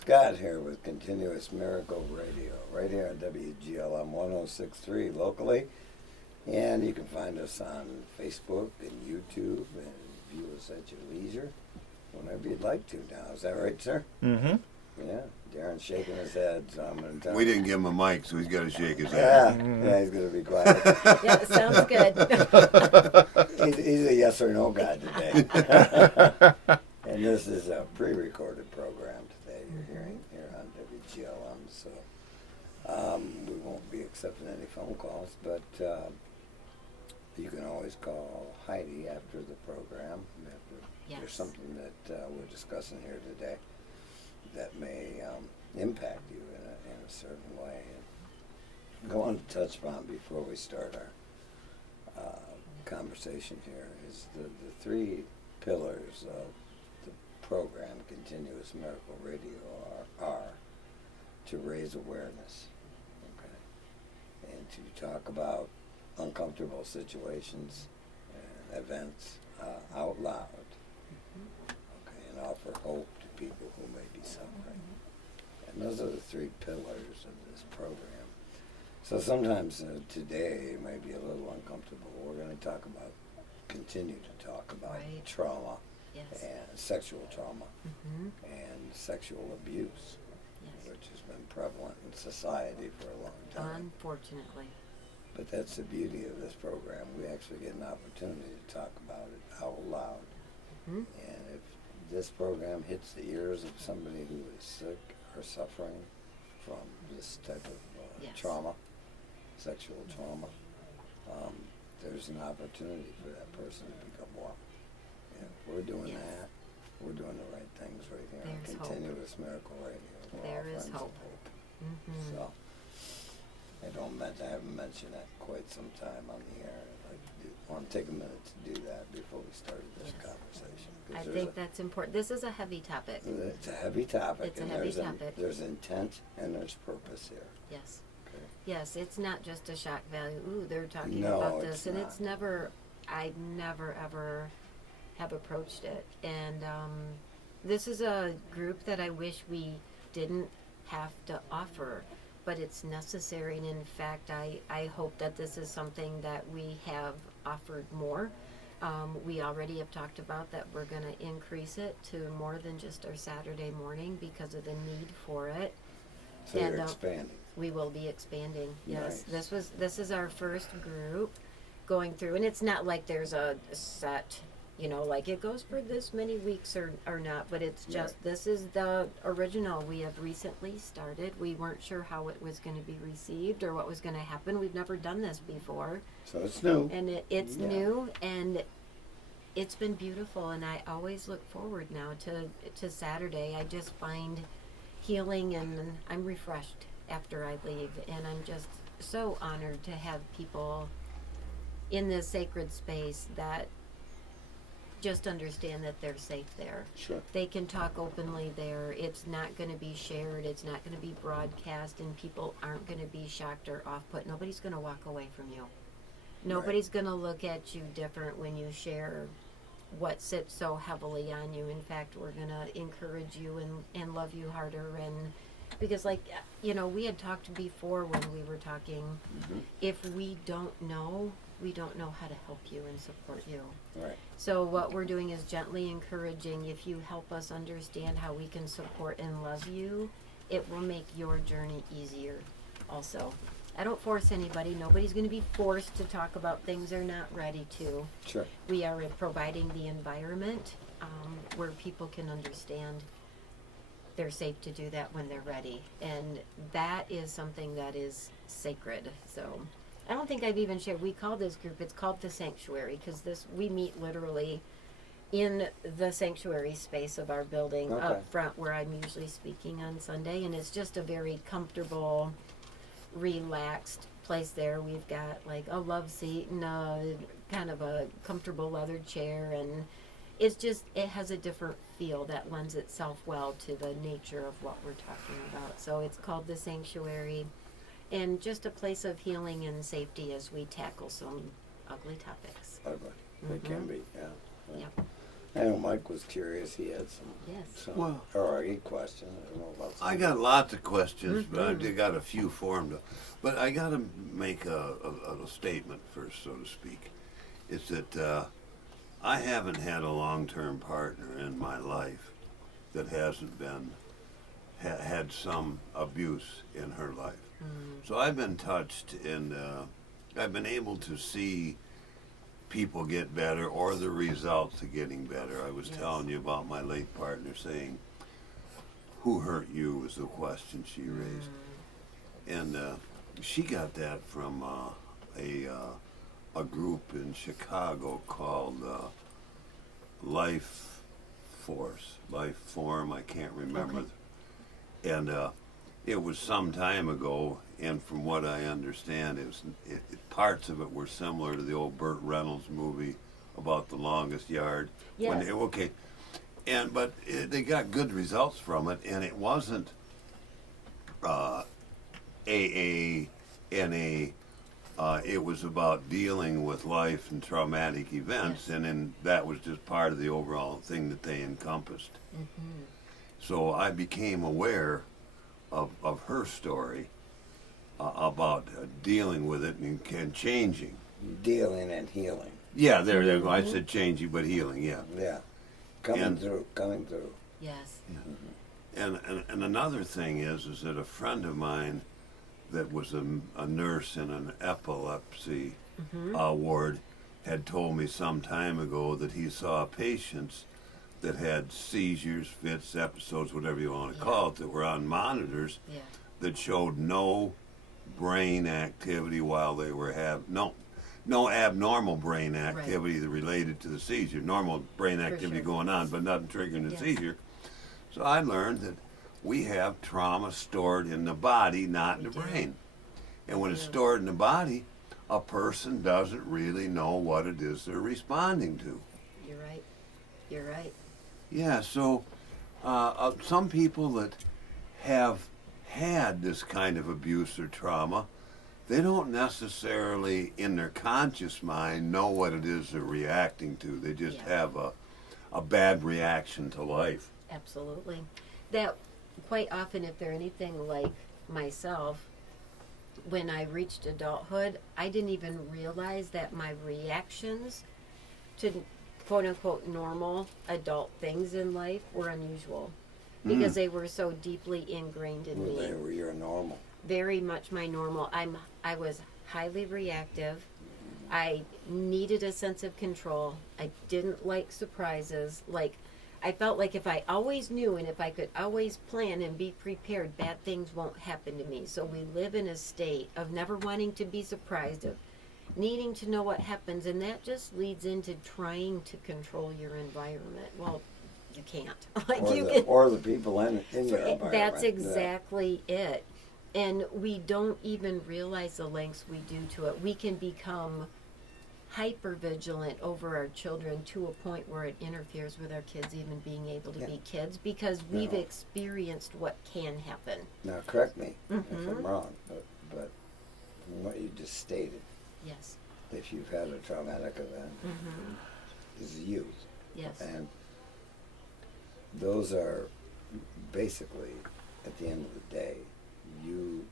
Scott here with Continuous Miracle Radio, right here on WGLM 106.3 locally. And you can find us on Facebook and YouTube and view us at your leisure whenever you'd like to now. Is that right, sir? Mm-hmm. Yeah. Darren's shaking his head, so I'm going to tell We him. didn't give him a mic, so he's got to shake his Yeah, head. yeah, he's going to be quiet. Yeah, sounds good. He's a yes or no guy today. And this is a pre-recorded program today you're hearing here on WGLM, so we won't be accepting any phone calls, but you can always call Heidi after the program if there's something that we're discussing here today that may impact you in a certain way. And go on to touch upon before we start our conversation here is the three pillars of the program Continuous Miracle Radio are to raise awareness, okay, and to talk about uncomfortable situations and events out loud, okay, and offer hope to people who may be suffering. And those are the three pillars of this program. So sometimes today may be a little uncomfortable. We're going to continue to talk about trauma, Yes. and sexual trauma and sexual abuse, which has been prevalent in society for a long time. Unfortunately. But that's the beauty of this program. We actually get an opportunity to talk about it out loud. And if this program hits the ears of somebody who is sick or suffering from this type of trauma, sexual trauma, there's an opportunity for that person to become well. And if we're doing that, we're doing the right things right here There's on Continuous Miracle Radio. We're There all is friends of hope. So I haven't mentioned that quite some time on the air. I want to take a minute to do that before we started this conversation. I think that's important. This is a heavy topic. It's a heavy topic. It's a and heavy topic. There's intent and there's purpose here. Yes. Okay. Yes, it's not just a shock value. Ooh, they're talking No, about this. it's And not. it's never, I never ever have approached it. And this is a group that I wish we didn't have to offer, but it's necessary. And in fact, I hope that this is something that we have offered more. We already have talked about that we're going to increase it to more than just our Saturday morning because of the need for it. So you're expanding. We will be expanding. Yes, Nice. this is our first group going through, and it's not like there's a set, like it goes for this many weeks or not. But it's just this is the original. We have recently started. We weren't sure how it was going to be received or what was going to happen. We've never done this before. So it's new. And it's new, and it's been beautiful, and I always look forward now to Saturday. I just find healing, and I'm refreshed after I leave, and I'm just so honored to have people in this sacred space that just understand that they're safe there. Sure. They can talk openly there. It's not going to be shared. It's not going to be broadcast, and people aren't going to be shocked or off-put. Nobody's going to walk away from you. Nobody's going to look at you different when you share what sits so heavily on you. In fact, we're going to encourage you and love you harder. And because, we had talked before when we were talking, if we don't know how to help you and support you. Right. So what we're doing is gently encouraging. If you help us understand how we can support and love you, it will make your journey easier also. I don't force anybody. Nobody's going to be forced to talk about things they're not ready to. Sure. We are providing the environment where people can understand they're safe to do that when they're ready. And that is something that is sacred. So I don't think I've even shared. We call this group, it's called the Sanctuary, because we meet literally in the sanctuary space of our building up front where I'm usually speaking on Sunday. And it's just a very comfortable, relaxed place there. We've got like a love seat and a kind of a comfortable leather chair, and it has a different feel that lends itself well to the nature of what we're talking about. So it's called the Sanctuary, and just a place of healing and safety as we tackle some ugly topics. Ugly. They can be, yeah. Yep. I know Mike was curious. He had Yes. or a question. I don't know about. I got lots of questions, but I got a few formed. But I got to make a statement first, so to speak. It's that I haven't had a long-term partner in my life that hasn't been had some abuse in her life. So I've been touched, and I've been able to see people get better or the results of getting better. I was telling you about my late partner saying, "Who hurt you?" was the question she raised, and she got that from a group in Chicago called Life Form. I can't remember. Okay. And it was some time ago, and from what I understand, parts of it were similar to the old Burt Reynolds movie about the longest yard. Yes. But they got good results from it, and it wasn't AA, NA. It was about dealing with life and traumatic events, Yes. and then that was just part of the overall thing that they encompassed. So I became aware of her story about dealing with it and changing. Dealing and healing. Yeah, there you go. I said changing, but healing, yeah. Yeah. Coming through. Yes. And another thing is that a friend of mine that was a nurse in an epilepsy ward had told me some time ago that he saw patients that had seizures, fits, episodes, whatever you want to call it, that were on monitors Yeah. that showed no brain activity while they were no abnormal brain activity that related to the seizure. Normal brain activity sure. going on, but nothing triggering the Yes. seizure. So I learned that we have trauma stored in the body, not in the We do. brain. And when We it's do. stored in the body, a person doesn't really know what it is they're responding to. You're right. You're right. Yeah, so some people that have had this kind of abuse or trauma, they don't necessarily, in their conscious mind, know what it is they're reacting to. They just have a bad reaction to life. Absolutely. That quite often, if they're anything like myself, when I reached adulthood, I didn't even realize that my reactions to quote unquote normal adult things in life were unusual because they were so deeply ingrained in me. They were your normal. Very much my normal. I was highly reactive. I needed a sense of control. I didn't like surprises. Like I felt like if I always knew and if I could always plan and be prepared, bad things won't happen to me. So we live in a state of never wanting to be surprised, of needing to know what happens, and that just leads into trying to control your environment. Well, you can't. Like Or, you the, can. or the people in your environment. That's exactly it. And we don't even realize the lengths we do to it. We can become hyper vigilant over our children to a point where it interferes with our kids even being able to be kids because we've experienced what can happen. Now, correct me if I'm wrong, but from what you just stated, Yes. if you've had a traumatic event, is youth. Yes. And those are basically, at the end of the day, you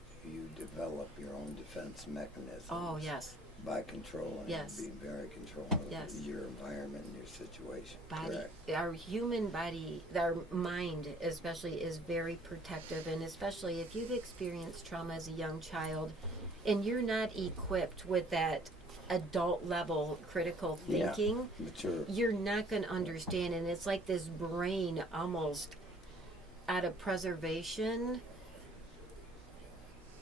develop your own defense mechanisms. Oh, yes. By controlling Yes. and being very controlling Yes. of your environment and your situation. Body, Correct. our human body, our mind especially, is very protective, and especially if you've experienced trauma as a young child and you're not equipped with that adult level critical thinking, Mature. you're not going to understand. And it's like this brain almost out of preservation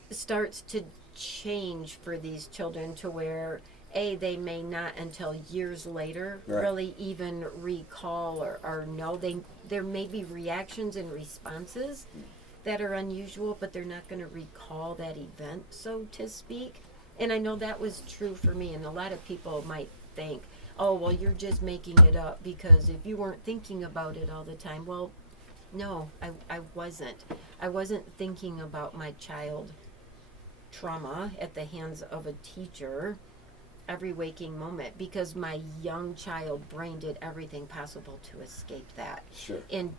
starts to change for these children to where they may not until years later really even recall or know. There may be reactions and responses that are unusual, but they're not going to recall that event, so to speak. And I know that was true for me, and a lot of people might think, oh, well, you're just making it up because if you weren't thinking about it all the time. Well, no, I wasn't. I wasn't thinking about my child trauma at the hands of a teacher every waking moment, because my young child brain did everything possible to escape that. Sure. And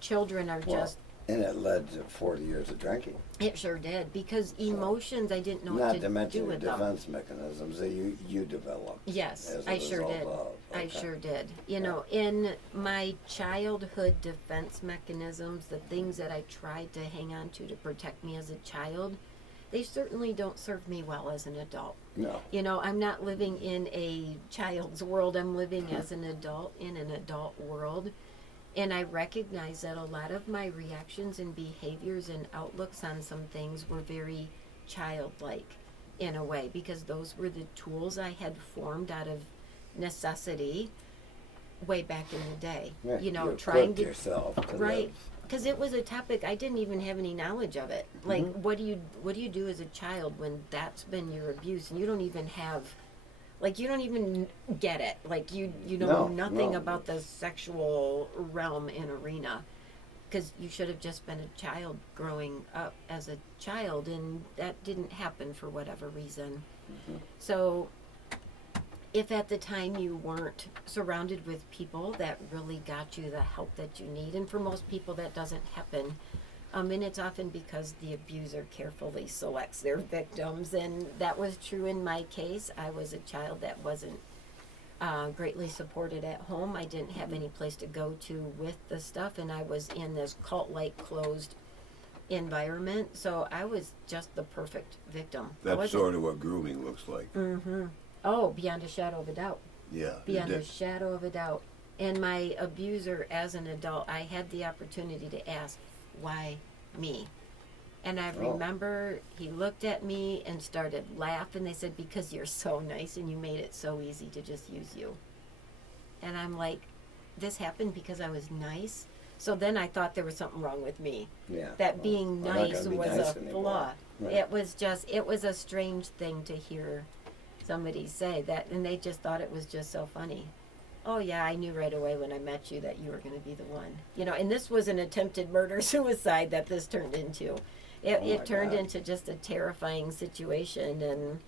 children are Well, just, and it led to 40 years of drinking. it sure did, because emotions, I didn't know Not what to to mention do your with them. defense mechanisms that you developed. Yes, as a I sure result did. of. I Okay. sure did. You know, in my childhood defense mechanisms, the things that I tried to hang on to protect me as a child, they certainly don't serve me well as an adult. No. You know, I'm not living in a child's world. I'm living as an adult in an adult world. And I recognize that a lot of my reactions and behaviors and outlooks on some things were very childlike in a way, because those were the tools I had formed out of necessity way back in the day. Yeah, You know, you trying equipped to yourself to right, live. because it was a topic I didn't even have any knowledge of it. Like, Mhm. what do you do as a child when that's been your abuse, and you don't even have, like, you don't even get it. Like, you know No, nothing no. about the sexual realm and arena, because you should have just been a child growing up as a child, and that didn't happen for whatever reason. Mhm. So if at the time you weren't surrounded with people that really got you the help that you need, and for most people that doesn't happen, and it's often because the abuser carefully selects their victims, and that was true in my case. I was a child that wasn't greatly supported at home. I didn't have any place to go to with the stuff, and I was in this cult-like closed environment, so I was just the perfect victim. That's sort of what grooming looks like. Mm-hmm. Oh, beyond a shadow of a doubt. Yeah. Beyond a shadow of a doubt. And my abuser, as an adult, I had the opportunity to ask, why me? And I Oh. remember he looked at me and started laughing. They said, because you're so nice and you made it so easy to just use you. And I'm like, this happened because I was nice? So then I thought there was something wrong with me. Yeah. That Well, being I'm not nice gonna be was nice a anymore. flaw. Right. It was a strange thing to hear somebody say that, and they just thought it was just so funny. Oh yeah, I knew right away when I met you that you were going to be the one. You know, and this was an attempted murder suicide that this turned into. It Oh my turned God. into just a terrifying situation,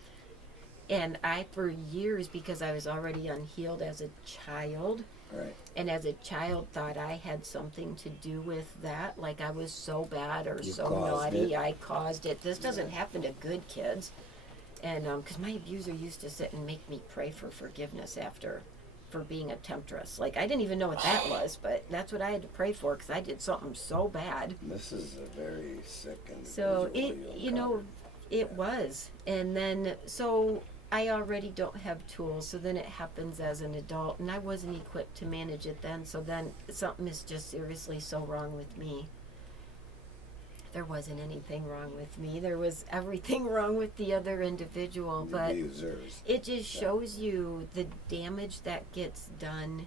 and I, for years, because I was already unhealed as a child, Right. and as a child thought I had something to do with that, like I was so bad or You so caused naughty, it. I caused it. This doesn't happen to good kids. And because my abuser used to sit and make me pray for forgiveness for being a temptress. Like, I didn't even know what that was, but that's what I had to pray for, because I did something so bad. This is a very sick individual. So you know, uncovered. it was. And then, so I already don't have tools, so then it happens as an adult, and I wasn't equipped to manage it then, so then something is just seriously so wrong with me. There wasn't anything wrong with me. There was everything wrong with the other individual, The but abusers. it just shows you the damage that gets done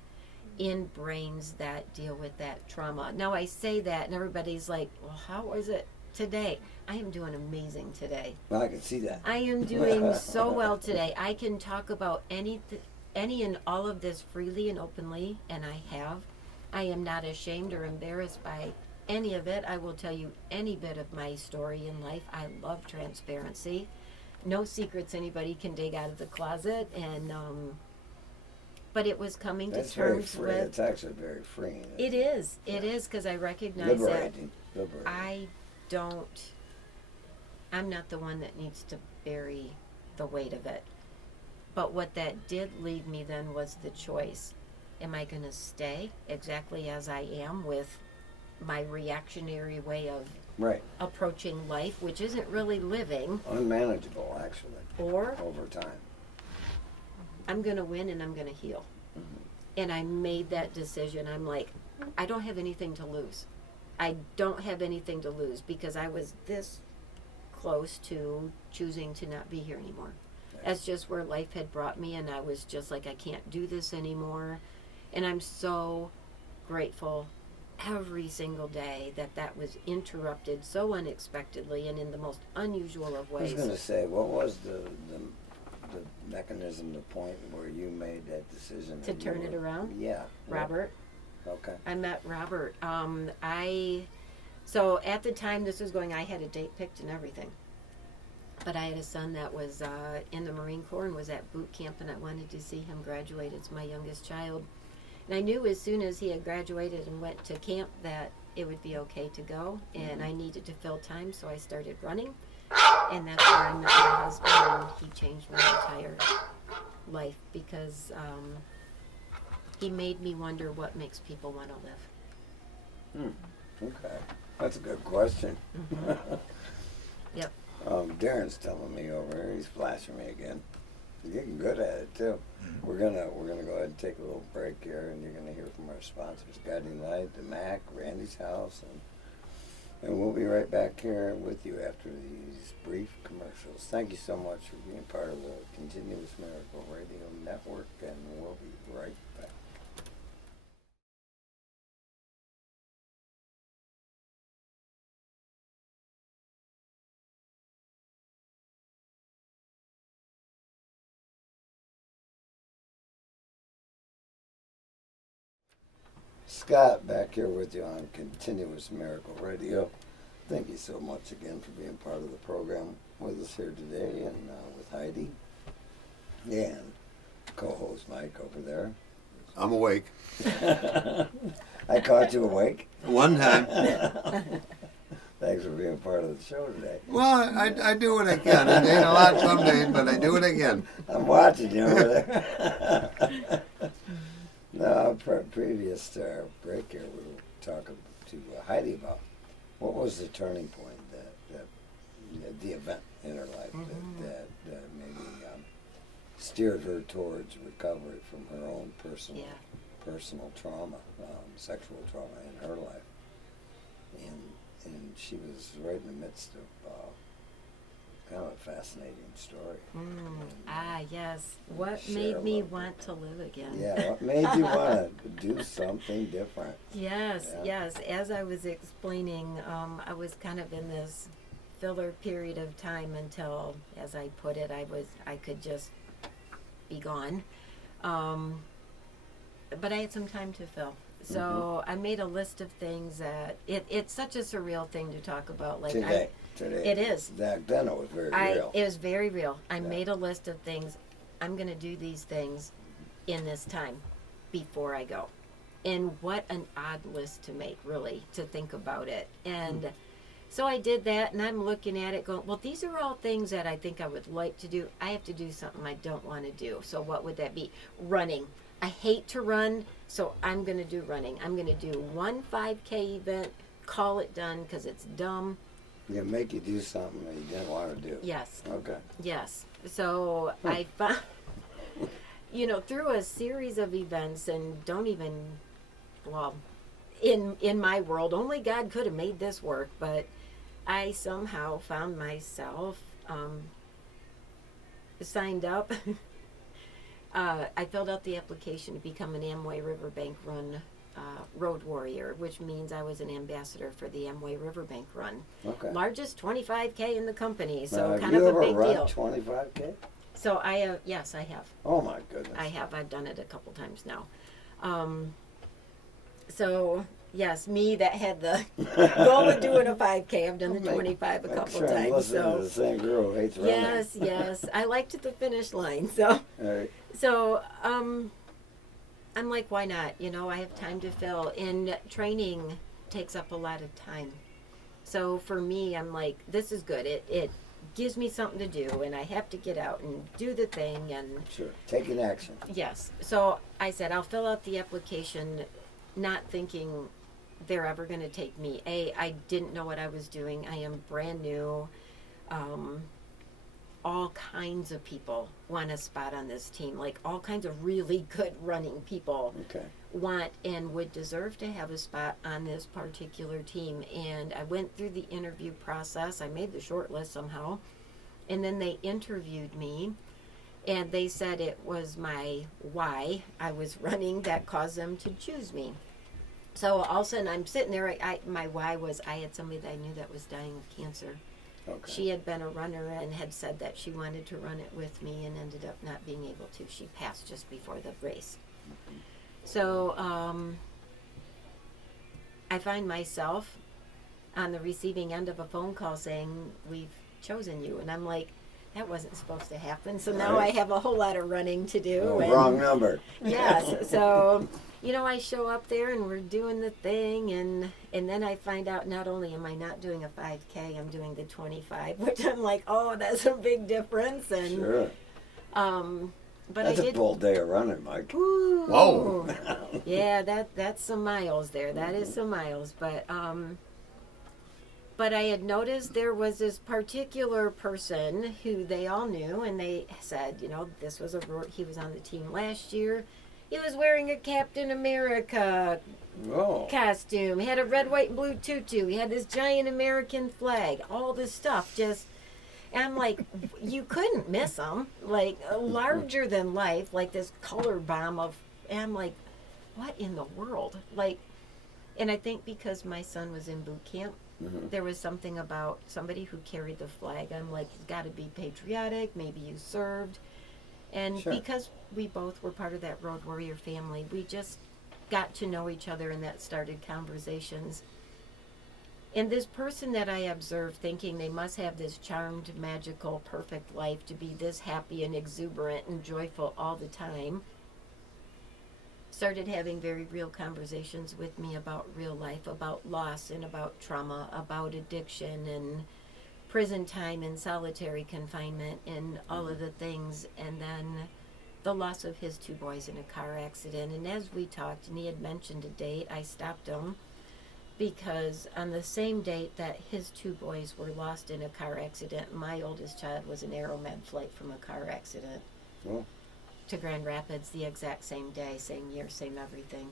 in brains that deal with that trauma. Now I say that and everybody's like, well, how is it today? I am doing amazing today. Well, I can see that. I am doing so well today. I can talk about any and all of this freely and openly, and I have. I am not ashamed or embarrassed by any of it. I will tell you any bit of my story in life. I love transparency. No secrets anybody can dig out of the closet, and but it was coming That's to very terms free. with. It's actually very freeing. It is. It is, because I recognize that Liberating. Liberating. I'm not the one that needs to bury the weight of it. But what that did leave me then was the choice. Am I going to stay exactly as I am with my reactionary way of Right. approaching life, which isn't really living, Unmanageable, actually, or over time. I'm going to win and I'm going to heal? Mm-hmm. And I made that decision. I'm like, I don't have anything to lose. I don't have anything to lose, because I was this close to choosing to not be here anymore. That's just where life had brought me, and I was just like, I can't do this anymore. And I'm so grateful every single day that was interrupted so unexpectedly and in the most unusual of I was ways. going to say, what was the mechanism, the point where you made that decision? To and turn you it were- around? Yeah. Robert. Okay. I met Robert. So at the time this was going, I had a date picked and everything. But I had a son that was in the Marine Corps and was at boot camp, and I wanted to see him graduate. It's my youngest child. And I knew as soon as he had graduated and went to camp that it would be okay to go, and I needed to fill time, so I started running. And that's where I met my husband, and he changed my entire life because he made me wonder what makes people want to live. Okay. That's a good question. Yep. Darren's telling me over here, he's flashing me again. You're getting good at it too. We're gonna go ahead and take a little break here, and you're gonna hear from our sponsors, Guiding Light, the Mac, Randy's House, and we'll be right back here with you after these brief commercials. Thank you so much for being part of the Continuous Miracle Radio Network, and we'll be right back. Scott back here with you on Continuous Miracle Radio. Thank you so much again for being part of the program with us here today, and with Heidi and co-host Mike over there. I'm awake. I caught you awake. One time. Thanks for being part of the show today. Well, I do what I can. It ain't a lot some days, but I do it again. I'm watching you over there. No, previous to our break here, we were talking to Heidi about what was the turning point that the event in her life that maybe steered her towards recovery from her own personal trauma, sexual trauma in her life, and she was right in the midst of kind of a fascinating story. Yes. What made me want to live again? Yeah, what made you want to do something different? Yes. As I was explaining, I was kind of in this filler period of time until, as I put it, I could just be gone. But I had some time to fill. So I made a list of things that it's such a surreal thing to talk about. Like Today. It is. Back then it was very real. It was very real. I made a list of things. I'm going to do these things in this time before I go. And what an odd list to make, really, to think about it. And so I did that, and I'm looking at it going, well, these are all things that I think I would like to do. I have to do something I don't want to do. So what would that be? Running. I hate to run, so I'm going to do running. I'm going to do one 5K event, call it done, because it's dumb. Yeah, make you do something that you didn't want to do. Yes. Okay. Yes. So I found, through a series of events, and in my world, only God could have made this work, but I somehow found myself signed up. I filled out the application to become an Amway Riverbank Run road warrior, which means I was an ambassador for the Amway Riverbank Run. Okay. Largest 25K in the company, so now, kind of a big you ever deal. run 25K? So I have, yes, I have. Oh my goodness. I have. I've done it a couple times now. So yes, me that had the goal of doing a 5K. I've done the 25 a couple sure I'm times. listening So to the same girl who hates running. yes, I liked the finish line. So All right. so I'm like, why not? I have time to fill, and training takes up a lot of time. So for me, I'm like, this is good. It gives me something to do, and I have to get out and do the thing. And Sure. Taking action. yes, so I said I'll fill out the application, not thinking they're ever going to take me. I didn't know what I was doing. I am brand new. All kinds of people want a spot on this team, like all kinds of really good running people Okay. want and would deserve to have a spot on this particular team. And I went through the interview process. I made the short list somehow, and then they interviewed me, and they said it was my why I was running that caused them to choose me. So all of a sudden I'm sitting there. My why was I had somebody that I knew that was dying of cancer. Okay. She had been a runner and had said that she wanted to run it with me, and ended up not being able to. She passed just before the race. So I find myself on the receiving end of a phone call saying, we've chosen you. And I'm like, that wasn't supposed to happen. So now Right. I have a whole lot of running to do. Oh, and- wrong number. Yes. So, I show up there and we're doing the thing, and then I find out not only am I not doing a 5K, I'm doing the 25, which I'm like, oh, that's a big difference. And Sure. but That's I a did. full day of running, Mike. Ooh. Whoa. Yeah, that's some miles there. That is some miles, but I had noticed there was this particular person who they all knew, and they said, this was he was on the team last year. He was wearing a Captain America Oh. costume. He had a red, white, and blue tutu. He had this giant American flag. All this stuff just. And I'm like, you couldn't miss him. Like, larger than life, like this color bomb of. And I'm like, what in the world? Like, and I think because my son was in boot camp, there was something about somebody who carried the flag. I'm like, he's got to be patriotic. Maybe you served. And Sure. because we both were part of that Road Warrior family, we just got to know each other, and that started conversations. And this person that I observed, thinking they must have this charmed, magical, perfect life to be this happy and exuberant and joyful all the time, started having very real conversations with me about real life, about loss and about trauma, about addiction and prison time and solitary confinement and all of the things. And then the loss of his two boys in a car accident. And as we talked, and he had mentioned a date, I stopped him because on the same date that his two boys were lost in a car accident, my oldest child was an Aeromed flight from a car accident Oh. to Grand Rapids the exact same day, same year, same everything.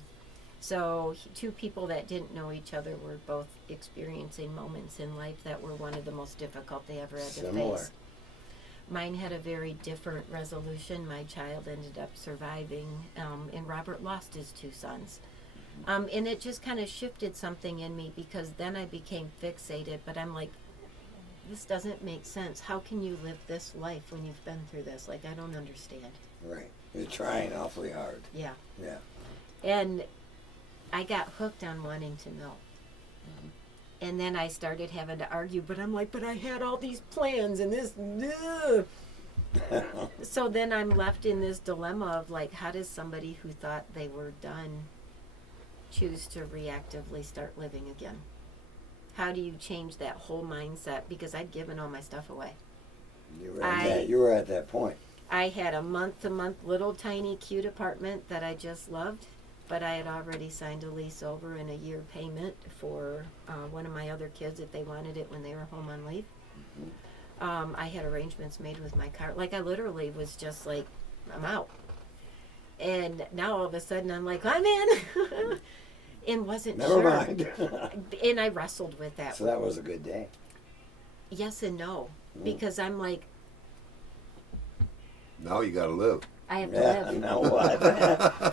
So two people that didn't know each other were both experiencing moments in life that were one of the most difficult they ever had to Similar. face. Mine had a very different resolution. My child ended up surviving, and Robert lost his two sons. And it just kind of shifted something in me, because then I became fixated, but I'm like, this doesn't make sense. How can you live this life when you've been through this? Like, I don't understand. Right. You're trying awfully hard. Yeah. Yeah. And I got hooked on wanting to know. And then I started having to argue, but I'm like, but I had all these plans and this. Ugh. So then I'm left in this dilemma of like, how does somebody who thought they were done choose to reactively start living again? How do you change that whole mindset? Because I'd given all my stuff away. You were at that point. I had a month-to-month little tiny cute apartment that I just loved, but I had already signed a lease over and a year payment for one of my other kids if they wanted it when they were home on leave. I had arrangements made with my car. Like, I literally was just like, I'm out. And now all of a sudden I'm like, I'm in. And wasn't Never sure. mind. And I wrestled with that. So that was a good day. Yes and no. Because I'm like, Now you got to live. I have to Yeah, live. now what?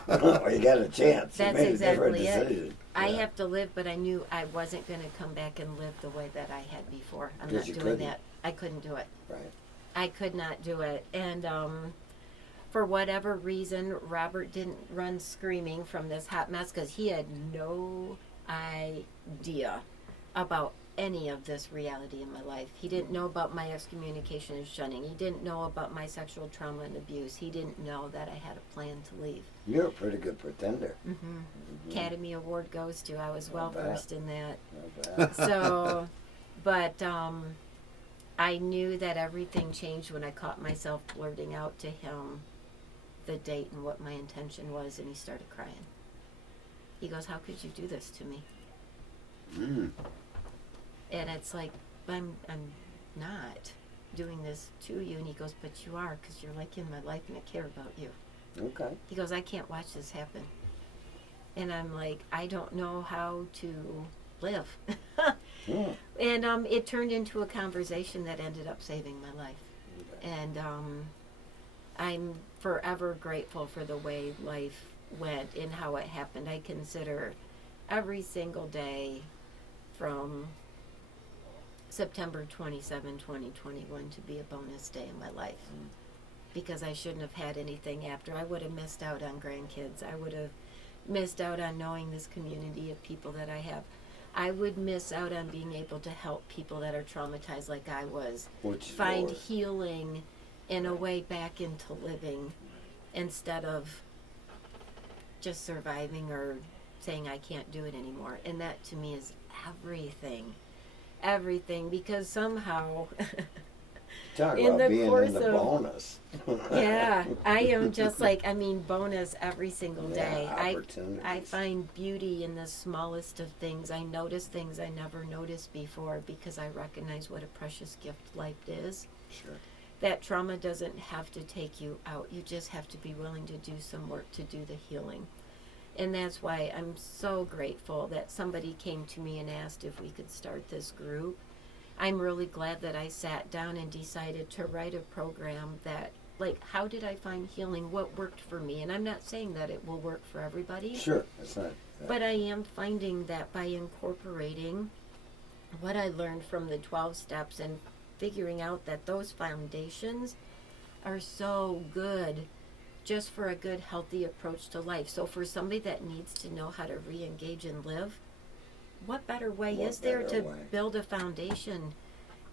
Well, you got a chance. You That's made a different exactly it. decision. I Yeah. have to live, but I knew I wasn't going to come back and live the way that I had before. I'm 'Cause not you doing couldn't. that. I couldn't do it. Right. I could not do it. And for whatever reason, Robert didn't run screaming from this hot mess, because he had no idea about any of this reality in my life. He didn't know about my excommunication and shunning. He didn't know about my sexual trauma and abuse. He didn't know that I had a plan to leave. You're a pretty good pretender. Academy Award goes to. I was Not well bad. versed in that. Not bad. So, but I knew that everything changed when I caught myself blurting out to him the date and what my intention was, and he started crying. He goes, "How could you do this to me?" And it's like, I'm not doing this to you. And he goes, "But you are, because you're like in my life and I care about you." Okay. He goes, "I can't watch this happen." And I'm like, I don't know how to live. Yeah. And it turned into a conversation that ended up saving my life. Okay. And I'm forever grateful for the way life went and how it happened. I consider every single day from September 27, 2021 to be a bonus day in my life. Because I shouldn't have had anything after. I would have missed out on grandkids. I would have missed out on knowing this community of people that I have. I would miss out on being able to help people that are traumatized like I was Which is find yours. healing in a Right. way back into living instead of just surviving or saying I can't do it anymore. And that to me is everything. Everything, because somehow Talk in about the being course in the of- bonus. yeah, I am just like, I mean, bonus every single day. Yeah, I opportunities. find beauty in the smallest of things. I notice things I never noticed before because I recognize what a precious gift life is. Sure. That trauma doesn't have to take you out. You just have to be willing to do some work to do the healing. And that's why I'm so grateful that somebody came to me and asked if we could start this group. I'm really glad that I sat down and decided to write a program that, like, how did I find healing? What worked for me? And I'm not saying that it will work for everybody. Sure. It's not. But I am finding that by incorporating what I learned from the 12 steps and figuring out that those foundations are so good just for a good, healthy approach to life. So for somebody that needs to know how to re-engage and live, what better way What is there better to way? build a foundation?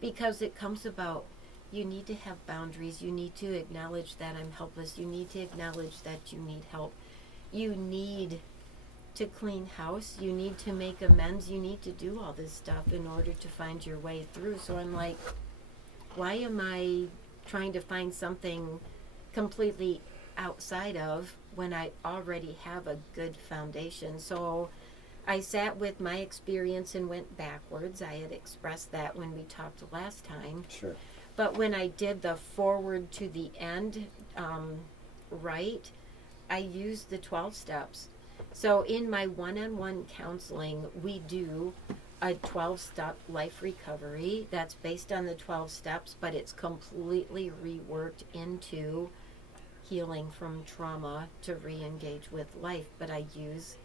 Because it comes about, you need to have boundaries. You need to acknowledge that I'm helpless. You need to acknowledge that you need help. You need to clean house. You need to make amends. You need to do all this stuff in order to find your way through. So I'm like, why am I trying to find something completely outside of when I already have a good foundation? So I sat with my experience and went backwards. I had expressed that when we talked last time. Sure. But when I did the forward to the end, right, I used the 12 steps. So in my one-on-one counseling, we do a 12-step life recovery that's based on the 12 steps, but it's completely reworked into healing from trauma to re-engage with life. But I use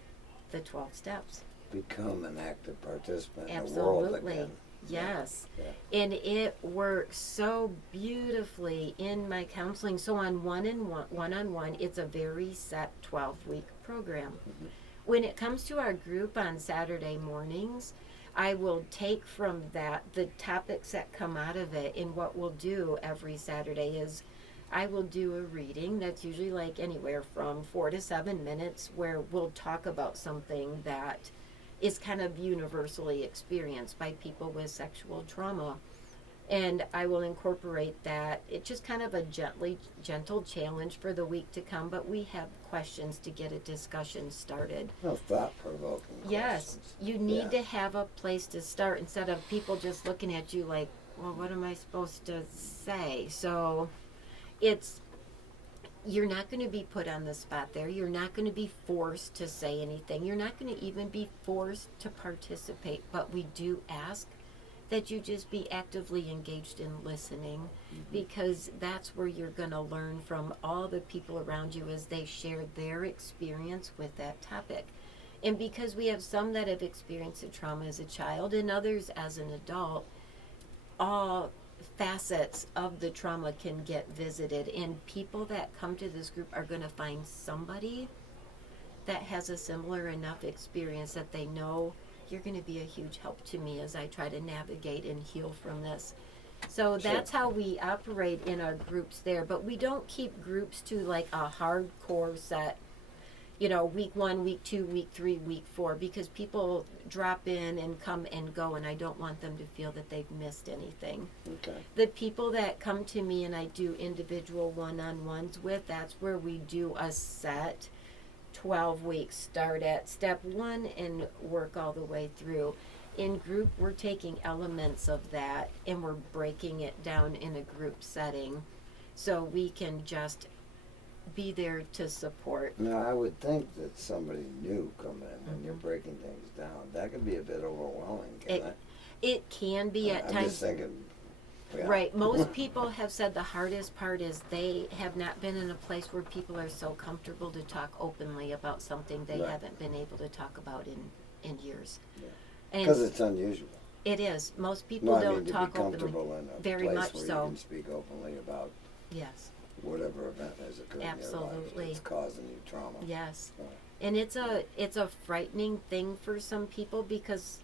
the 12 steps. Become an active participant in the world Absolutely. again. Yes. Yeah. And it works so beautifully in my counseling. So on one-on-one, it's a very set 12-week program. Mhm. When it comes to our group on Saturday mornings, I will take from that the topics that come out of it. And what we'll do every Saturday is I will do a reading that's usually like anywhere from 4 to 7 minutes, where we'll talk about something that is kind of universally experienced by people with sexual trauma. And I will incorporate that. It's just kind of a gentle challenge for the week to come, but we have questions to get a discussion started. No, thought-provoking Yes, questions. you need Yeah. to have a place to start instead of people just looking at you like, well, what am I supposed to say? So it's, you're not going to be put on the spot there. You're not going to be forced to say anything. You're not going to even be forced to participate. But we do ask that you just be actively engaged in listening, because that's where you're going to learn from all the people around you as they share their experience with that topic. And because we have some that have experienced a trauma as a child and others as an adult, all facets of the trauma can get visited, and people that come to this group are going to find somebody that has a similar enough experience that they know you're going to be a huge help to me as I try to navigate and heal from this. So Sure. that's how we operate in our groups there, but we don't keep groups to like a hardcore set, you know, week 1, week 2, week 3, week 4, because people drop in and come and go, and I don't want them to feel that they've missed anything. Okay. The people that come to me and I do individual one-on-ones with, that's where we do a set 12 weeks. Start at step 1 and work all the way through. In group, we're taking elements of that and we're breaking it down in a group setting so we can just be there to support. Now, I would think that somebody new coming in and you're breaking things down, that could be a bit overwhelming, can it? It can be at I'm times. just thinking. Yeah. Right. Most people have said the hardest part is they have not been in a place where people are so comfortable to talk openly about something they Right. haven't been able to talk about in years. Yeah. And Because it's unusual. it is. Most people No, I don't mean to talk be openly. comfortable in a Very place much where so. you can speak openly about Yes. whatever event has occurred in your Absolutely. life that's causing you trauma. Yes. So, And it's a frightening thing for some people because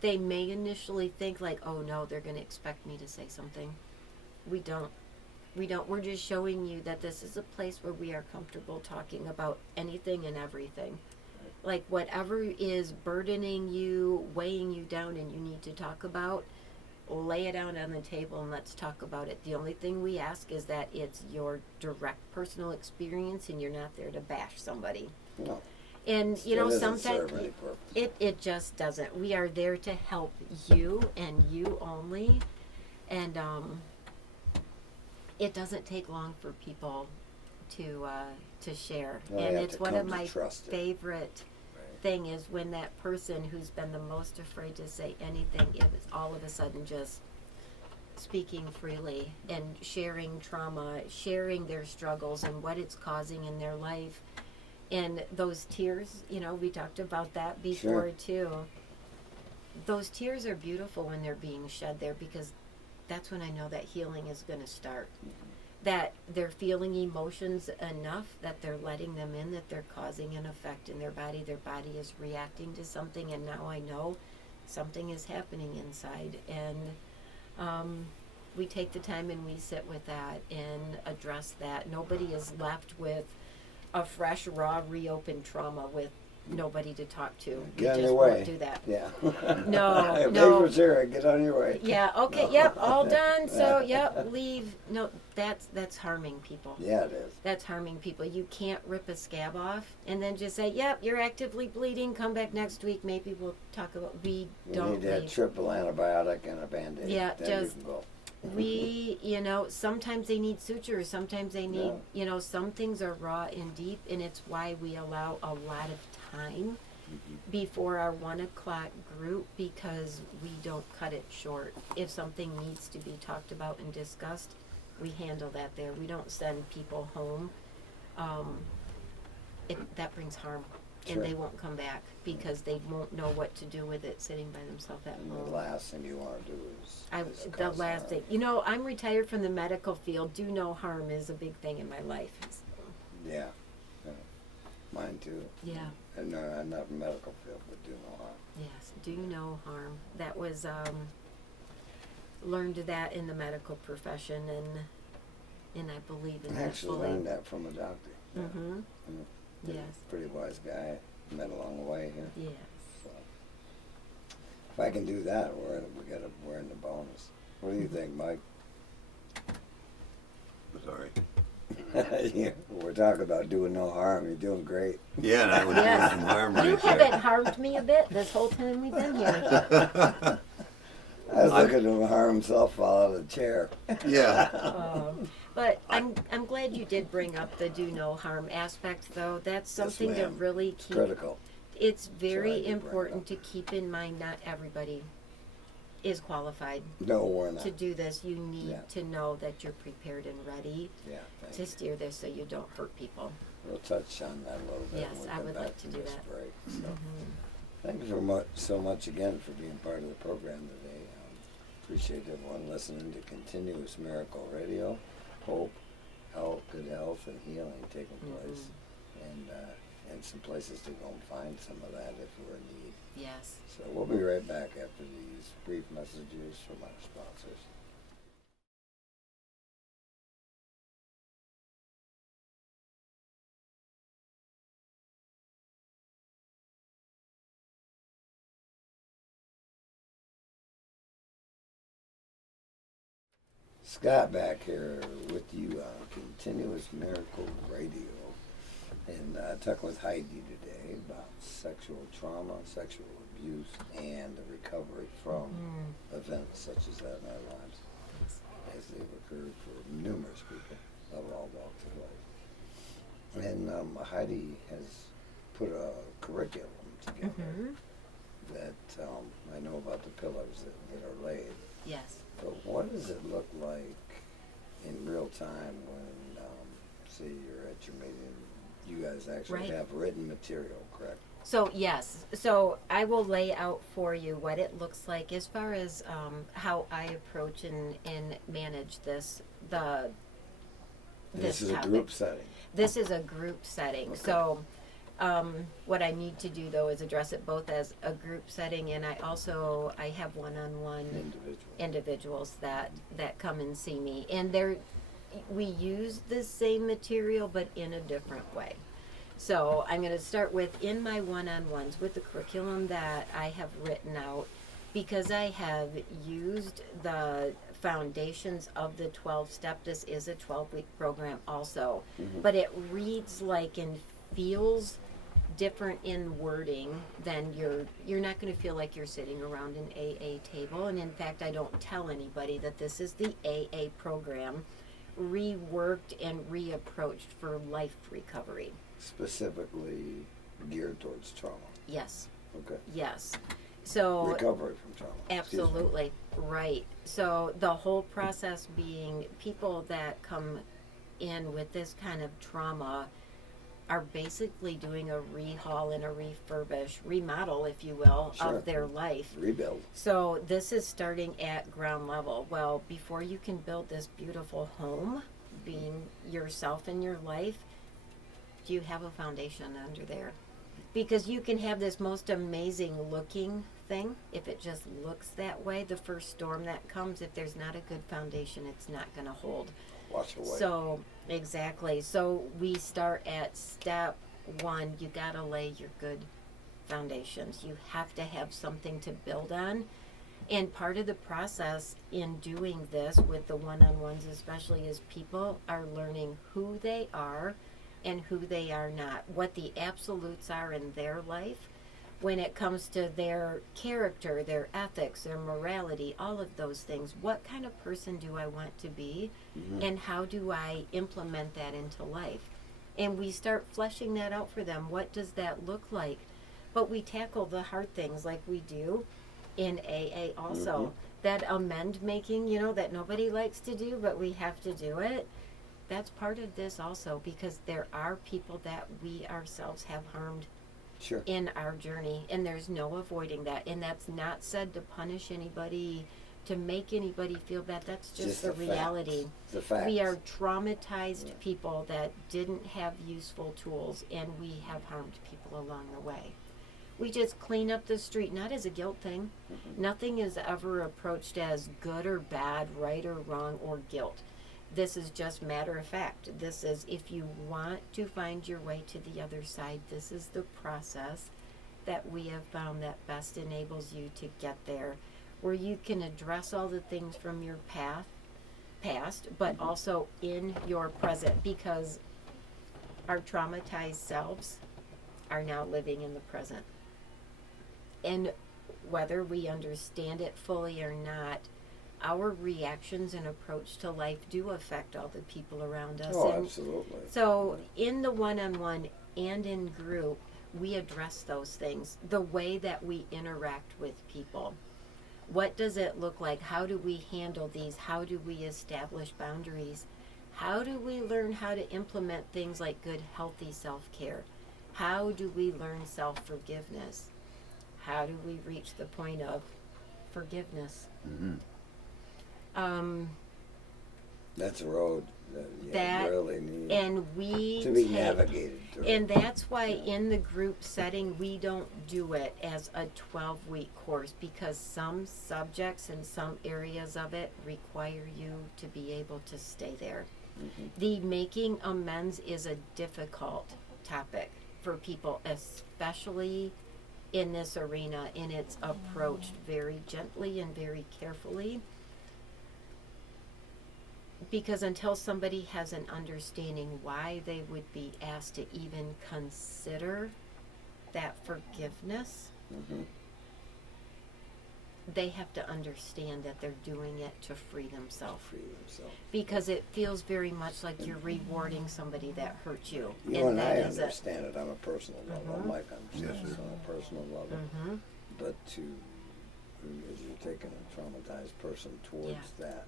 they may initially think like, oh no, they're going to expect me to say something. We don't. We're just showing you that this is a place where we are comfortable talking about anything and everything. Like whatever is burdening you, weighing you down, and you need to talk about, lay it out on the table and let's talk about it. The only thing we ask is that it's your direct personal experience and you're not there to bash somebody. No. And you know, It doesn't sometimes serve any purpose. it just doesn't. We are there to help you and you only. And it doesn't take long for people to share. Well, you and have it's to one come of to my trust it. favorite thing is when that person who's been the most afraid to say anything is all of a sudden just speaking freely and sharing trauma, sharing their struggles and what it's causing in their life. And those tears, you know, we talked about that before too. Those tears are beautiful when they're being shed there, because that's when I know that healing is going to start. That they're feeling emotions enough that they're letting them in, that they're causing an effect in their body is reacting to something, and now I know something is happening inside. And we take the time and we sit with that and address that. Nobody is left with a fresh, raw, reopened trauma with nobody to talk to. Get on We your just way. won't do that. Yeah. No, no. Paper's here. Get on your way. Yeah, okay, yep, all done. So, yep, leave. No, that's harming people. Yeah, it is. That's harming people. You can't rip a scab off and then just say, yep, you're actively bleeding. Come back next week. Maybe we'll talk about. We You don't need that leave. triple antibiotic and a Band-Aid. Yeah, then just- you can go. We, you know, sometimes they need sutures. Sometimes they need, you know, some things are raw and deep, and it's why we allow a lot of time before our 1 o'clock group, because we don't cut it short. If something needs to be talked about and discussed, we handle that there. We don't send people home. That brings harm, Sure. and they won't come back because they won't know what to do with it sitting by themselves at And home. the last thing you want to do is The cause last harm. thing, you know, I'm retired from the medical field. Do no harm is a big thing in my life. Yeah. Yeah. Mine too. Yeah. And I'm not in medical field, but do no harm. Yes, do no harm. That was learned that in the medical profession, and I believe in I that actually fully. learned that from a doctor. Yeah. Mm-hmm. Mm. Yes. Pretty wise guy. Met along the way here. Yes. So if I can do that, we're in the bonus. What do you think, Mike? Sorry. Yeah, we're talking about doing no harm. You're doing great. Yeah, and I was Yes. doing some harm You right there. haven't harmed me a bit this whole time we've been here. I was looking at him harm himself fall out of the chair. Yeah. But I'm glad you did bring up the do no harm aspect, though. That's something to ma'am. really keep. Critical. It's I very did bring it important up. to keep in mind. Not everybody is qualified No, we're not. to do this. You need Yeah. to know that you're prepared and ready Yeah, thank to you. steer this so you don't hurt people. We'll touch on that a little bit. Yes, when we I come would back like to from do this that. break. So, thank you so much again for being part of the program today. Appreciate everyone listening to Continuous Miracle Radio. Hope, health, good health, and healing taking place, and some places to go and find some of that if we're in need. Yes. So we'll be right back after these brief messages from our sponsors. Scott back here with you on Continuous Miracle Radio, and talking with Heidi today about sexual trauma, sexual abuse, and the recovery from events such as that in our lives, as they've occurred for numerous people of all walks of life. And Heidi has put a curriculum together that I know about the pillars that are laid. Yes. But what does it look like in real time when, say, you're at your meeting? You guys actually Right. have written material, correct? So yes, so I will lay out for you what it looks like as far as how I approach and manage this. This is a topic. group setting. This is a group setting. Okay. So What I need to do though is address it both as a group setting, and I have one-on-one individuals that come and see me, and we use the same material but in a different way. So I'm going to start with, in my one-on-ones, with the curriculum that I have written out, because I have used the foundations of the 12-step. This is a 12-week program also, but it reads like and feels different in wording than you're not going to feel like you're sitting around an AA table. And in fact, I don't tell anybody that this is the AA program reworked and reapproached for life recovery. Specifically geared towards trauma. Yes. Okay. Yes. So recovery from trauma. Absolutely. Right. So the whole process being, people that come in with this kind of trauma are basically doing a rehaul and a remodel, if you will, Sure. of their life. Rebuild. So this is starting at ground level. Well, before you can build this beautiful home, being yourself in your life, do you have a foundation under there? Because you can have this most amazing looking thing. If it just looks that way, the first storm that comes, if there's not a good foundation, it's not going to hold. Wash away. So, exactly. So we start at step one. You got to lay your good foundations. You have to have something to build on. And part of the process in doing this with the one-on-ones especially is people are learning who they are and who they are not, what the absolutes are in their life when it comes to their character, their ethics, their morality, all of those things. What kind of person do I want to be, and how do I implement that into life? And we start fleshing that out for them. What does that look like? But we tackle the hard things like we do in AA also. That amend making, that nobody likes to do, but we have to do it. That's part of this also, because there are people that we ourselves have harmed in our journey, and there's no avoiding that. And that's not said to punish anybody, to make anybody feel bad. That's just the reality. The facts. We are traumatized people that didn't have useful tools, and we have harmed people along the way. We just clean up the street, not as a guilt thing. Nothing is ever approached as good or bad, right or wrong, or guilt. This is just matter of fact. This is, if you want to find your way to the other side, this is the process that we have found that best enables you to get there, where you can address all the things from your past, but also in your present, because our traumatized selves are now living in the present. And whether we understand it fully or not, our reactions and approach to life do affect all the people around us. Oh, and absolutely. so in the one-on-one and in group, we address those things, the way that we interact with people. What does it look like? How do we handle these? How do we establish boundaries? How do we learn how to implement things like good, healthy self-care? How do we learn self-forgiveness? How do we reach the point of forgiveness? That's a road that you That- really need And we to be take, navigated through. and that's why in the group setting, we don't do it as a 12-week course, because some subjects and some areas of it require you to be able to stay there. The making amends is a difficult topic for people, especially in this arena, and it's approached very gently and very carefully. Because until somebody has an understanding why they would be asked to even consider that forgiveness, they have to understand that they're doing it to free themselves. Because it feels very much like you're rewarding somebody that hurt you. You and I that is understand it on a personal level. Mike understands Yes, it on a personal level. But as you're taking a traumatized person towards that,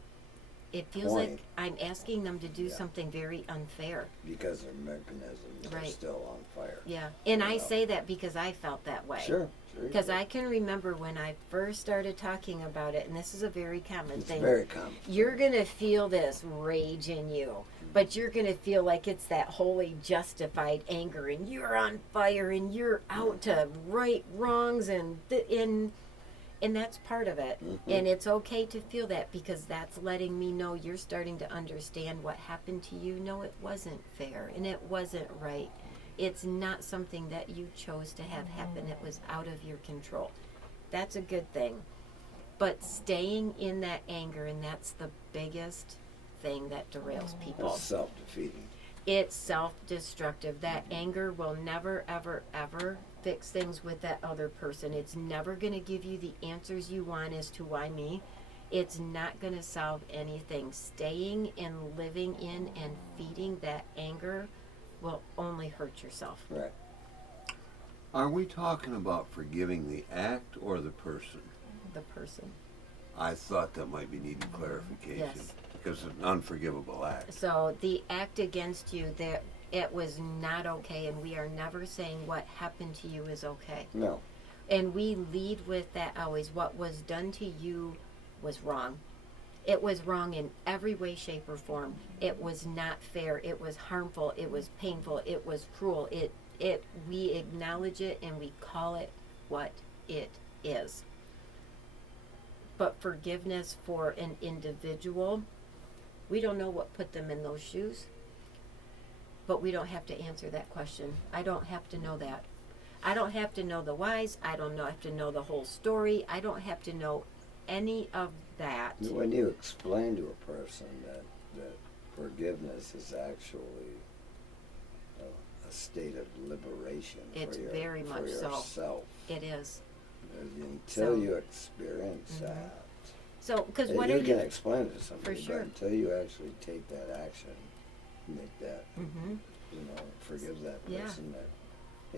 It feels like point. I'm asking them to do something very unfair. because their mechanisms are Right. still on fire. Yeah. And I Yeah. say that because I felt that way. Sure. Because I can remember when I first started talking about it, and this is a very common It's thing. very common. You're going to feel this rage in you. but you're going to feel like it's that wholly justified anger, and you're on fire, and you're out to right wrongs, and that's part of it. And it's okay to feel that, because that's letting me know you're starting to understand what happened to you. No, it wasn't fair, and it wasn't right. It's not something that you chose to have happen. It was out of your control. That's a good thing. But staying in that anger, and that's the biggest thing that derails people. It's self-defeating. It's self-destructive. That anger will never, ever, ever fix things with that other person. It's never going to give you the answers you want as to why me. It's not going to solve anything. Staying and living in and feeding that anger will only hurt yourself. Right. Are we talking about forgiving the act or the person? The person. I thought that might be needing clarification. Yes. Because it's an unforgivable act. So the act against you, that it was not okay, and we are never saying what happened to you is okay. No. And we lead with that always. What was done to you was wrong. It was wrong in every way, shape, or form. It was not fair. It was harmful. It was painful. It was cruel. We acknowledge it and we call it what it is. But forgiveness for an individual, we don't know what put them in those shoes, but we don't have to answer that question. I don't have to know that. I don't have to know the whys. I don't have to know the whole story. I don't have to know any of that. When you explain to a person that forgiveness is actually a state of liberation It's for very much so. yourself. It is. Until you experience that. So, because And what you are can you? explain it to somebody, For sure. but until you actually take that action, make that, Mhm. forgive that Yeah. person, that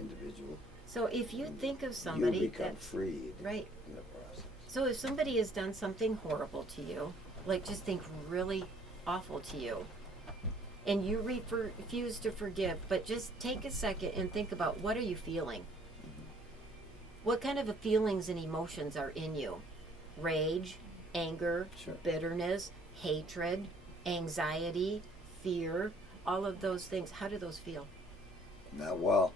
individual, So if you think of somebody you become that's freed right. in the process. So if somebody has done something horrible to you, like just think really awful to you, and you refuse to forgive, but just take a second and think about, what are you feeling? What kind of feelings and emotions are in you? Rage, anger, Sure. bitterness, hatred, anxiety, fear, all of those things. How do those feel? Not well.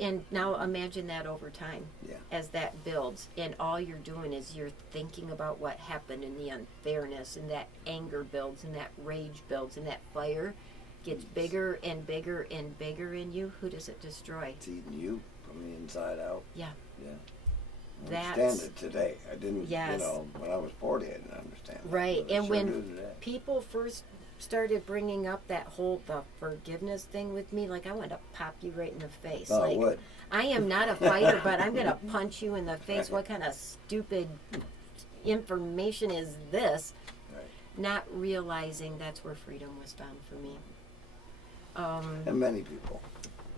And now imagine that over time. Yeah. As that builds, and all you're doing is you're thinking about what happened and the unfairness, and that anger builds, and that rage builds, and that fire gets bigger and bigger and bigger in you. Who does it destroy? It's eating you from the inside out. Yeah. Yeah. I That's- understand it today. I didn't, Yes. when I was 40, I didn't understand that, Right. but I And sure when do today. people first started bringing up that whole the forgiveness thing with me, like I wanted to pop you right in the face. Oh, like I would. I am not a fighter, but I'm gonna punch you in the face. What kind of stupid information is this? Right. Not realizing that's where freedom was found for me. And many people.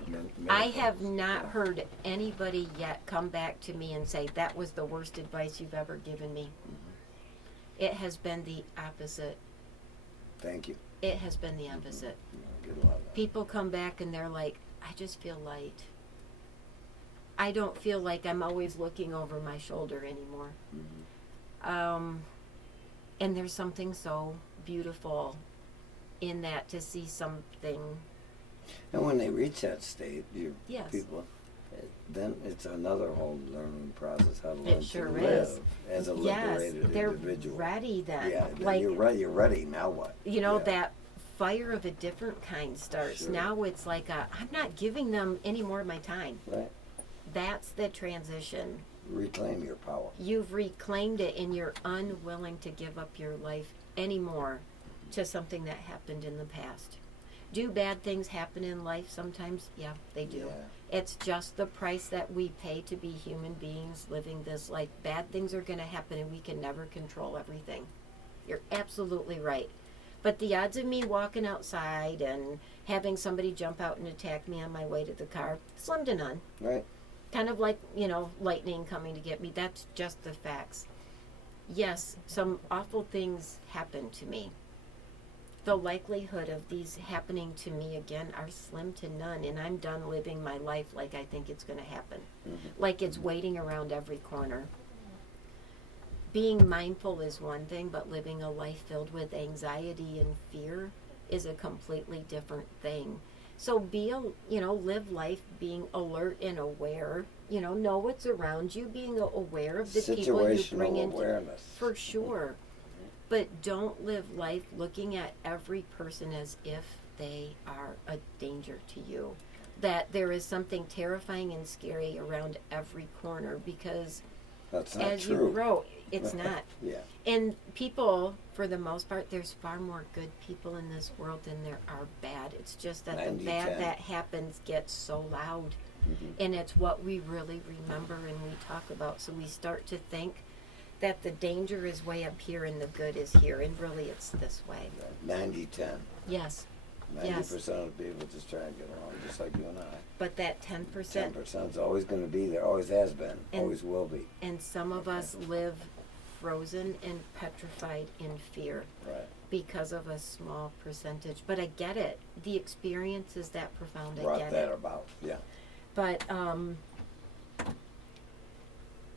Many I have folks. not Yeah. heard anybody yet come back to me and say that was the worst advice you've ever given me. It has been the opposite. Thank you. It has been the opposite. I get a lot of that. People come back and they're like, I just feel light. I don't feel like I'm always looking over my shoulder anymore. And there's something so beautiful in that, to see something. And when they reach that state, Yes. people, then it's another whole learning process, how to learn It sure to is. live as a Yes, liberated they're individual. ready then. Yeah, then like, you're ready, now what? you know, Yeah. that fire of a different kind starts. Sure. Now it's like I'm not giving them any more of my time. Right. That's the transition. Reclaim your power. You've reclaimed it, and you're unwilling to give up your life anymore to something that happened in the past. Do bad things happen in life sometimes? Yeah, they do. Yeah. It's just the price that we pay to be human beings living this life. Bad things are going to happen, and we can never control everything. You're absolutely right. But the odds of me walking outside and having somebody jump out and attack me on my way to the car, slim to none. Right. Kind of like, lightning coming to get me. That's just the facts. Yes, some awful things happen to me. The likelihood of these happening to me again are slim to none, and I'm done living my life like I think it's going to happen. Like it's waiting around every corner. Being mindful is one thing, but living a life filled with anxiety and fear is a completely different thing. So live life being alert and aware, know what's around you, being aware of the people you bring Situational into, awareness. for sure. But don't live life looking at every person as if they are a danger to you. That there is something terrifying and scary around every corner, because That's not as true. you grow, it's not. Yeah. And people, for the most part, there's far more good people in this world than there are bad. It's just that the 90-10. bad that happens gets so loud. And it's what we really remember and we talk about. So we start to think that the danger is way up here and the good is here. And really it's this way. 90-10. Yes. 90% of the people just try and get along, just like you and I. But that 10%. 10% is always going to be there, always has been, And- always will be. And some of us live frozen and petrified in fear Right. because of a small percentage. But I get it. The experience is that profound. I Brought get that it. about, yeah. But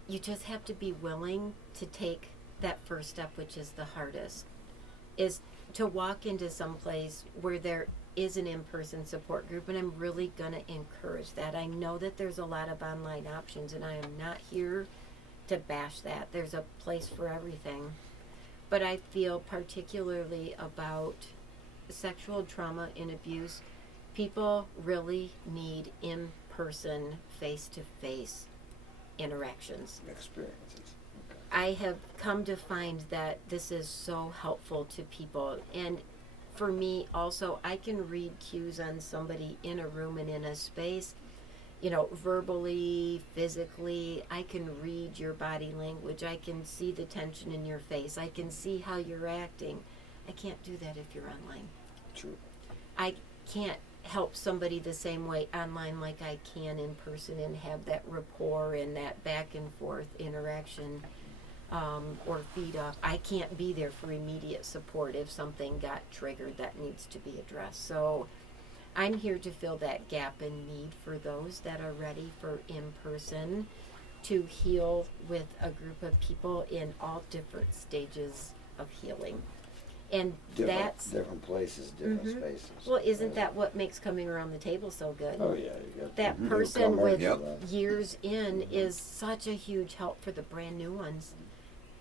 you just have to be willing to take that first step, which is the hardest, is to walk into some place where there is an in-person support group. And I'm really going to encourage that. I know that there's a lot of online options, and I am not here to bash that. There's a place for everything. But I feel particularly about sexual trauma and abuse, people really need in-person, face-to-face interactions. Experiences. Okay. I have come to find that this is so helpful to people. And for me also, I can read cues on somebody in a room and in a space, verbally, physically. I can read your body language. I can see the tension in your face. I can see how you're acting. I can't do that if you're online. True. I can't help somebody the same way online like I can in person and have that rapport and that back and forth interaction or feed off. I can't be there for immediate support if something got triggered that needs to be addressed. So I'm here to fill that gap and need for those that are ready for in-person, to heal with a group of people in all different stages of healing. And that's different places, different spaces. well, isn't that what makes coming around the table so good? Oh yeah, you got That the person with newcomers, years in is such a huge help for the brand new ones.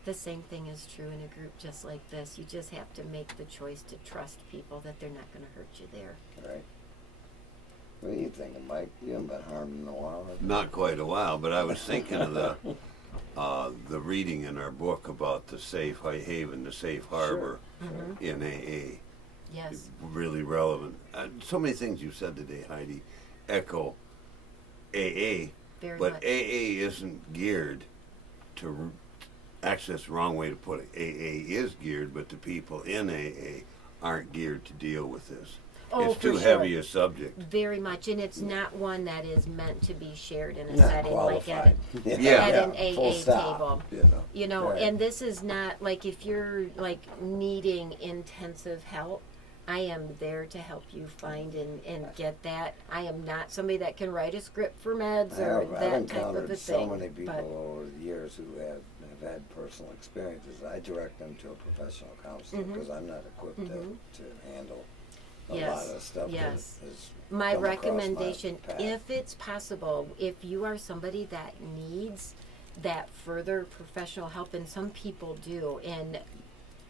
The same thing is true in a group just like this. You just have to make the choice to trust people that they're not going to hurt you there. Right. What are you thinking, Mike? You haven't been harmed in a while, have you? Not quite a while, but I was thinking of the reading in our book about the safe haven, the safe harbor in AA. Yes. Really relevant. So many things you said today, Heidi, echo AA, Very but much. AA isn't geared to, actually that's the wrong way to put it. AA is geared, but the people in AA aren't geared to deal with this. Oh, It's for too sure. heavy a subject. Very much, and it's not one that is meant to be shared in a Not setting like qualified. Yeah. at an AA full stop, table. Right. And this is not like if you're like needing intensive help, I am there to help you find and get that. I am not somebody that can write a script for meds or I've that type of a encountered thing. so many people but over the years who have had personal experiences. I direct them to a professional counselor because I'm not equipped to handle a lot of stuff yes. that is my come across my recommendation, path. if it's possible, if you are somebody that needs that further professional help, and some people do, and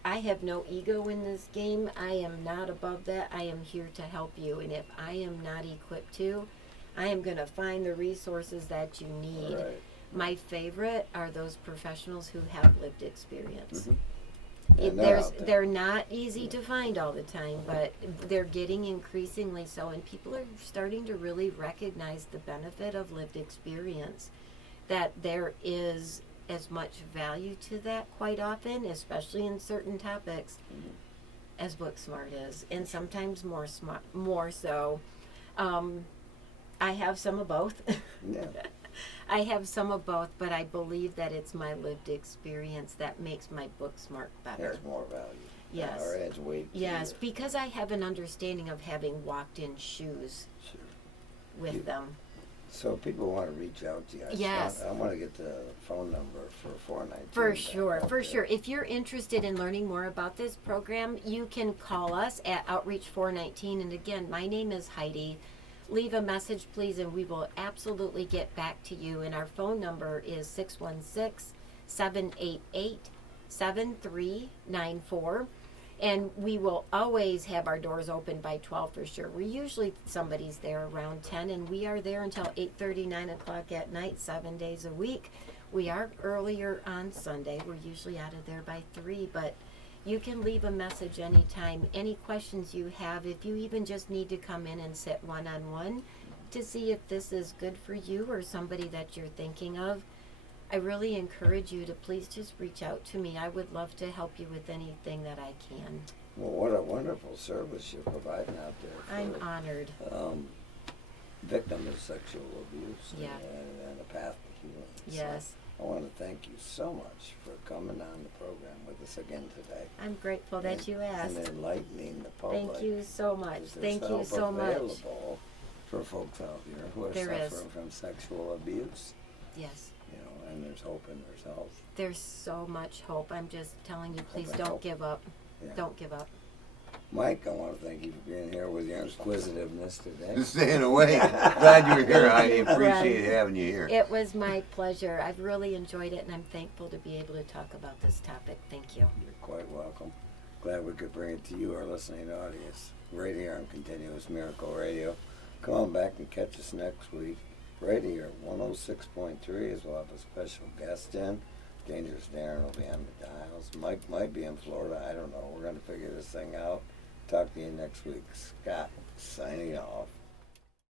I have no ego in this game. I am not above that. I am here to help you, and if I am not equipped to, I am going to find the resources that you need. Right. My favorite are those professionals who have lived experience. And they're out there. They're not easy to find all the time, but they're getting increasingly so, and people are starting to really recognize the benefit of lived experience, that there is as much value to that quite often, especially in certain topics, as book smart is, and sometimes more so. I have some of both. Yeah. I have some of both, but I believe that it's my lived experience that makes my book smart better. Has more value. Yes. Or adds weight. to Yes, your- because I have an understanding of having walked in shoes Sure. with them. So people want to reach out to you. Yes. I want to get the phone number for 419. For sure, for sure. If you're interested in learning more about this program, you can call us at Outreach 419. And again, my name is Heidi. Leave a message, please, and we will absolutely get back to you. And our phone number is 616-788-7394. And we will always have our doors open by 12 for sure. We're usually somebody's there around 10, and we are there until 8:30, 9 o'clock at night, 7 days a week. We are earlier on Sunday. We're usually out of there by 3, but you can leave a message anytime. Any questions you have, if you even just need to come in and sit one-on-one to see if this is good for you or somebody that you're thinking of, I really encourage you to please just reach out to me. I would love to help you with anything that I can. Well, what a wonderful service you're providing out there. I'm honored. Victim of sexual abuse Yeah. and a path to healing. Yes. So I want to thank you so much for coming on the program with us again today. I'm grateful that you asked. And enlightening the public. Thank you so much. There's Thank you help so much. available for folks out there who are There is. suffering from sexual abuse. Yes. You know, and there's hope in there's health. There's so much hope. I'm just telling you, please and don't hope. give up. Yeah. Don't give up. Mike, I want to thank you for being here with your inquisitiveness today. Staying away. Glad you were here, Heidi. you, Appreciate Brian. having you here. It was my pleasure. I've really enjoyed it, and I'm thankful to be able to talk about this topic. Thank you. You're quite welcome. Glad we could bring it to you, our listening audience, right here on Continuous Miracle Radio. Come on back and catch us next week, right here, 106.3, as we'll have a special guest in. Dangerous Darren will be on the dials. Mike might be in Florida. I don't know. We're going to figure this thing out. Talk to you next week. Scott, signing off.